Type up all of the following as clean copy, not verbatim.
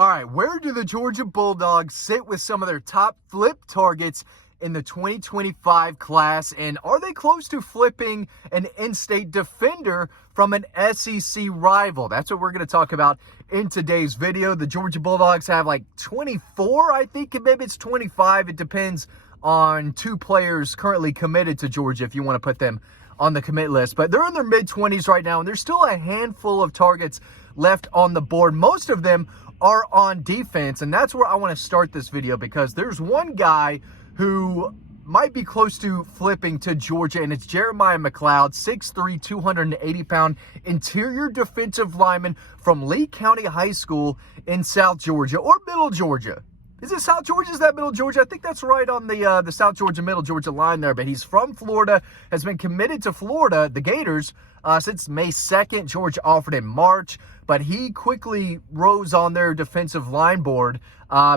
All right, where do the Georgia Bulldogs sit with some of their top flip targets in the 2025 class? And are they close to flipping an in-state defender from an SEC rival? That's what we're going to talk about in today's video. The Georgia Bulldogs have like 24, I think. Maybe it's 25. It depends on two players currently committed to Georgia if you want to put them on the commit list. But they're in their mid-20s right now, and there's still a handful of targets left on the board. Most of them are on defense, and that's where I want to start this video, because there's one guy who might be close to flipping to Georgia, and it's Jeremiah McLeod, 6'3", 280-pound interior defensive lineman from Lee County High School in South Georgia, or Middle Georgia. Is it South Georgia? Is that Middle Georgia? I think that's right on the South Georgia, Middle Georgia line there. But he's from Florida, has been committed to Florida, the Gators, since May 2nd. Georgia offered in March, but he quickly rose on their defensive line board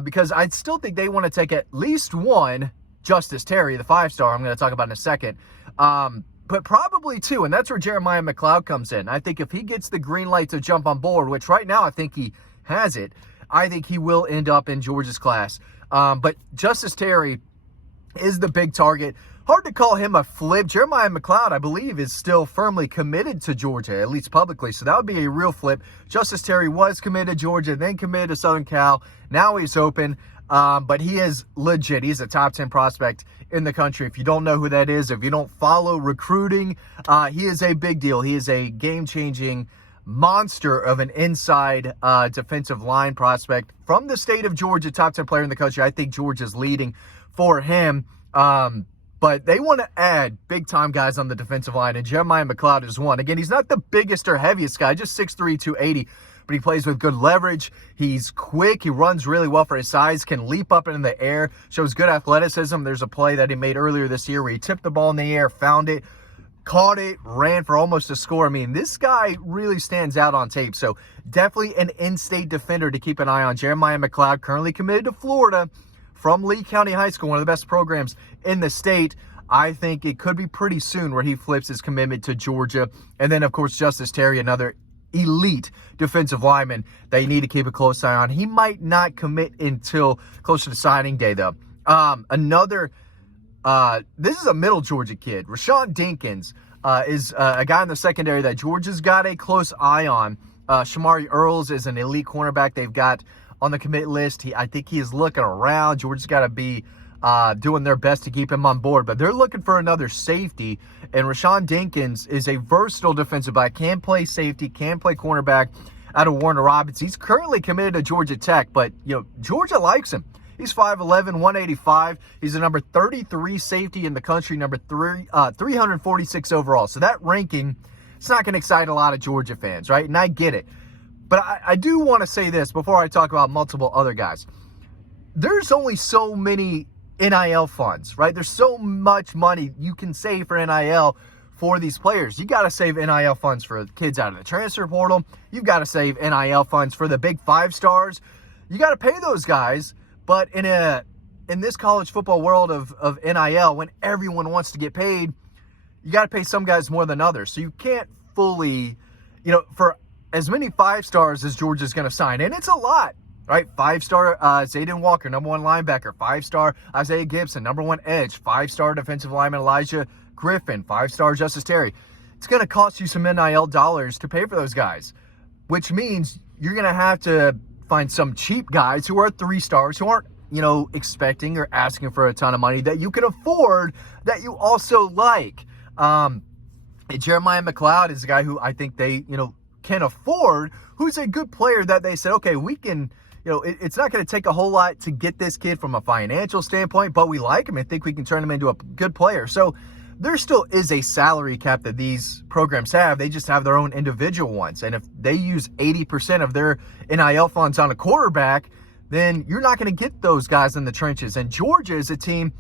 because I still think they want to take at least one, Justice Terry, the 5-star, I'm going to talk about in a second, but probably two, and that's where Jeremiah McLeod comes in. I think if he gets the green light to jump on board, which right now I think he has it, I think he will end up in Georgia's class. But Justice Terry is the big target. Hard to call him a flip. Jeremiah McLeod, I believe, is still firmly committed to Georgia, at least publicly. So that would be a real flip. Justice Terry was committed to Georgia, then committed to Southern Cal. Now he's open. But he is legit. He's a top 10 prospect in the country. If you don't know who that is, if you don't follow recruiting, he is a big deal. He is a game-changing monster of an inside defensive line prospect from the state of Georgia, top 10 player in the country. I think Georgia's leading for him. But they want to add big-time guys on the defensive line, and Jeremiah McLeod is one. Again, he's not the biggest or heaviest guy, just 6'3", 280, but he plays with good leverage. He's quick. He runs really well for his size, can leap up in the air, shows good athleticism. There's a play that he made earlier this year where he tipped the ball in the air, found it, caught it, ran for almost a score. I mean, this guy really stands out on tape. So definitely an in-state defender to keep an eye on. Jeremiah McLeod, currently committed to Florida from Lee County High School, one of the best programs in the state. I think it could be pretty soon where he flips his commitment to Georgia. And then, of course, Justice Terry, another elite defensive lineman that you need to keep a close eye on. He might not commit until closer to signing day, though. This is a Middle Georgia kid. Rashawn Dinkins is a guy in the secondary that Georgia's got a close eye on. Shamari Earls is an elite cornerback they've got on the commit list. I think he is looking around. Georgia's got to be doing their best to keep him on board, but they're looking for another safety, and Rashawn Dinkins is a versatile defensive back, can play safety, can play cornerback out of Warner Robins. He's currently committed to Georgia Tech, but Georgia likes him. He's 5'11", 185. He's the number 33 safety in the country, number 346 overall. So that ranking, it's not going to excite a lot of Georgia fans, right? And I get it. But I do want to say this before I talk about multiple other guys. There's only so many NIL funds, right? There's so much money you can save for NIL for these players. You got to save NIL funds for kids out of the transfer portal. You've got to save NIL funds for the big 5-stars. You got to pay those guys. But in this college football world of NIL, when everyone wants to get paid, you got to pay some guys more than others. So you can't fully, for as many 5-stars as Georgia's going to sign, and it's a lot, right? 5-star Zayden Walker, number 1 linebacker. 5-star Isaiah Gibson, number 1 edge. 5-star defensive lineman Elijah Griffin. 5-star Justice Terry. It's going to cost you some NIL dollars to pay for those guys, which means you're going to have to find some cheap guys who are 3-stars, who aren't, expecting or asking for a ton of money, that you can afford, that you also like. Jeremiah McLeod is a guy who I think they, can afford, who's a good player that they said, okay, we can, it's not going to take a whole lot to get this kid from a financial standpoint, but we like him and think we can turn him into a good player. So there still is a salary cap that these programs have. They just have their own individual ones. And if they use 80% of their NIL funds on a quarterback, then you're not going to get those guys in the trenches. And Georgia is a team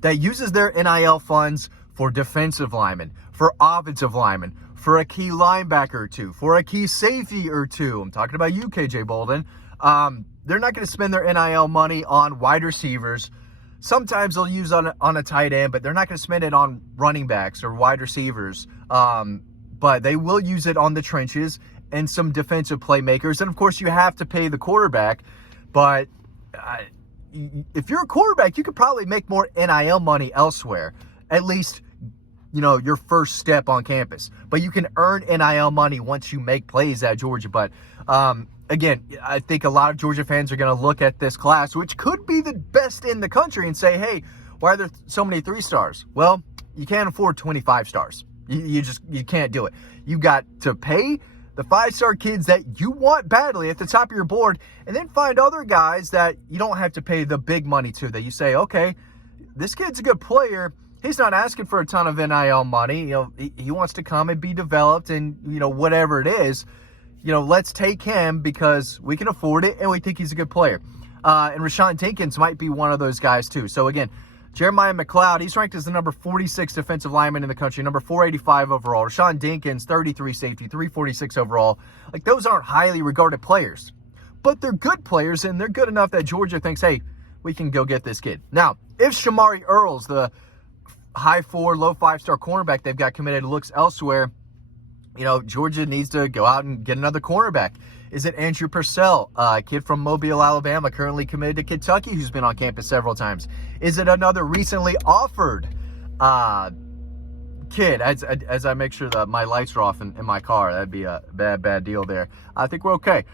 that uses their NIL funds for defensive linemen, for offensive linemen, for a key linebacker or two, for a key safety or two. I'm talking about you, KJ Bolden. They're not going to spend their NIL money on wide receivers. Sometimes they'll use on a tight end, but they're not going to spend it on running backs or wide receivers. But they will use it on the trenches and some defensive playmakers. And, of course, you have to pay the quarterback. But if you're a quarterback, you could probably make more NIL money elsewhere, at least, your first step on campus. But you can earn NIL money once you make plays at Georgia. But again, I think a lot of Georgia fans are going to look at this class, which could be the best in the country, and say, hey, why are there so many 3-stars? Well, you can't afford 25 stars. You can't do it. You got to pay the 5-star kids that you want badly at the top of your board, and then find other guys that you don't have to pay the big money to, that you say, okay, this kid's a good player. He's not asking for a ton of NIL money. He wants to come and be developed, and, whatever it is, let's take him because we can afford it and we think he's a good player. And Rashawn Jenkins might be one of those guys too. So again, Jeremiah McLeod, he's ranked as the number 46 defensive lineman in the country, number 485 overall. Rashawn Jenkins, 33 safety, 346 overall. Like, those aren't highly regarded players, but they're good players, and they're good enough that Georgia thinks, hey, we can go get this kid. Now, if Shamari Earls, the high 4, low 5-star cornerback they've got committed, looks elsewhere, Georgia needs to go out and get another cornerback. Is it Andrew Purcell, a kid from Mobile, Alabama, currently committed to Kentucky, who's been on campus several times? Is it another recently offered kid? As I make sure that my lights are off in my car, that'd be a bad deal there. I think we're okay.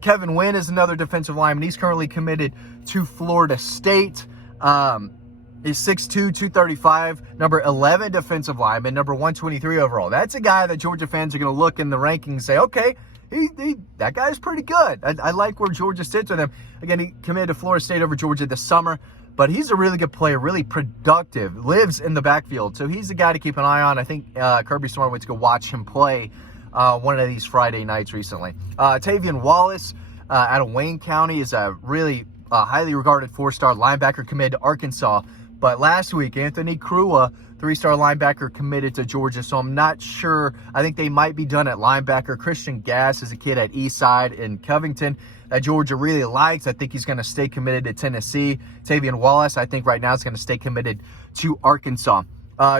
Kevin Wynn is another defensive lineman. He's currently committed to Florida State. He's 6'2", 235, number 11 defensive lineman, number 123 overall. That's a guy that Georgia fans are going to look in the rankings and say, okay, that guy's pretty good. I like where Georgia sits with him. Again, he committed to Florida State over Georgia this summer, but he's a really good player, really productive, lives in the backfield. So he's a guy to keep an eye on. I think Kirby Smart went to go watch him play one of these Friday nights recently. Tavian Wallace out of Wayne County is a really highly regarded 4-star linebacker committed to Arkansas. But last week, Anthony Crua, 3-star linebacker, committed to Georgia, so I'm not sure. I think they might be done at linebacker. Christian Gass is a kid at Eastside in Covington that Georgia really likes. I think he's going to stay committed to Tennessee. Tavian Wallace, I think right now, is going to stay committed to Arkansas.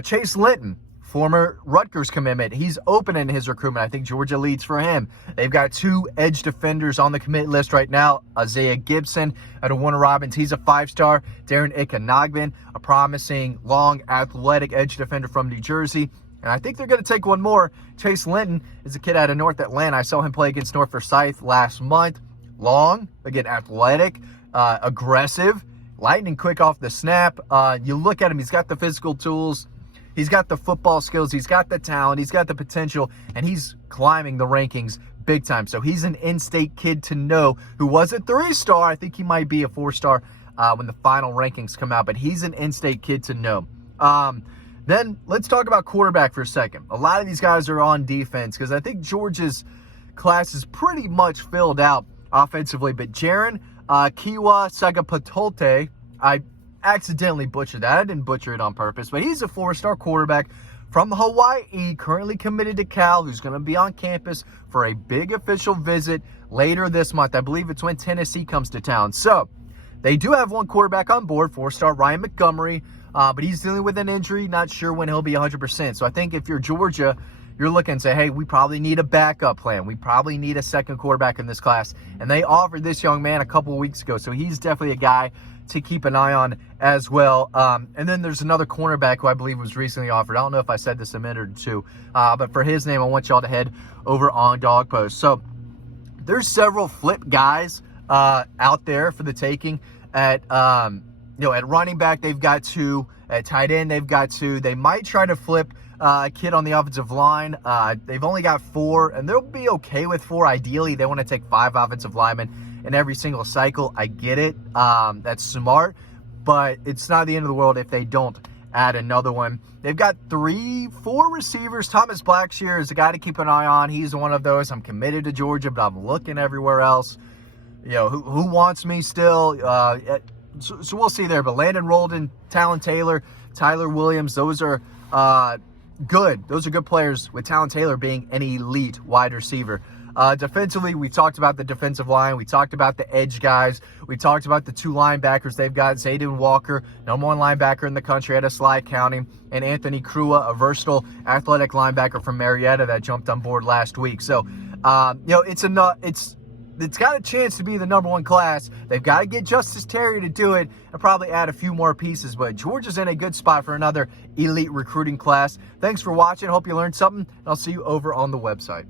Chase Linton, former Rutgers commitment. He's opening his recruitment. I think Georgia leads for him. They've got 2 edge defenders on the commit list right now. Isaiah Gibson out of Warner Robins. He's a 5-star. Darren Ikanagban, a promising, long, athletic edge defender from New Jersey. And I think they're going to take one more. Chase Linton is a kid out of North Atlanta. I saw him play against North Forsyth last month. Long, again, athletic, aggressive, lightning quick off the snap. You look at him, he's got the physical tools. He's got the football skills. He's got the talent. He's got the potential. And he's climbing the rankings big time. So he's an in-state kid to know who was a 3-star. I think he might be a 4-star when the final rankings come out. But he's an in-state kid to know. Then let's talk about quarterback for a second. A lot of these guys are on defense because I think Georgia's class is pretty much filled out offensively. But Jaron Kiwa Sagapatolte, I accidentally butchered that. I didn't butcher it on purpose, but he's a 4-star quarterback from Hawaii, currently committed to Cal, who's going to be on campus for a big official visit later this month. I believe it's when Tennessee comes to town. So they do have one quarterback on board, 4-star Ryan Montgomery, but he's dealing with an injury. Not sure when he'll be 100%. So I think if you're Georgia, you're looking and say, hey, we probably need a backup plan. We probably need a second quarterback in this class. And they offered this young man a couple of weeks ago. So he's definitely a guy to keep an eye on as well. And then there's another cornerback who I believe was recently offered. I don't know if I said this a minute or two, but for his name, I want y'all to head over on Dawg Post. So there's several flip guys out there for the taking. At at running back, they've got 2. At tight end, they've got 2. They might try to flip a kid on the offensive line. They've only got 4, and they'll be okay with 4. Ideally, they want to take 5 offensive linemen in every single cycle. I get it. That's smart, but it's not the end of the world if they don't add another one. They've got 4 receivers. Thomas Blackshear is a guy to keep an eye on. He's one of those. I'm committed to Georgia, but I'm looking everywhere else. Who wants me still? So we'll see there. But Landon Roldan, Talon Taylor, Tyler Williams, those are good. Those are good players, with Talon Taylor being an elite wide receiver. Defensively, we talked about the defensive line. We talked about the edge guys. We talked about the 2 linebackers. They've got Zayden Walker, number 1 linebacker in the country out of Sly County, and Anthony Crua, a versatile athletic linebacker from Marietta that jumped on board last week. So, it's it's got a chance to be the #1 class. They've got to get Justice Terry to do it and probably add a few more pieces. But Georgia's in a good spot for another elite recruiting class. Thanks for watching. Hope you learned something. And I'll see you over on the website.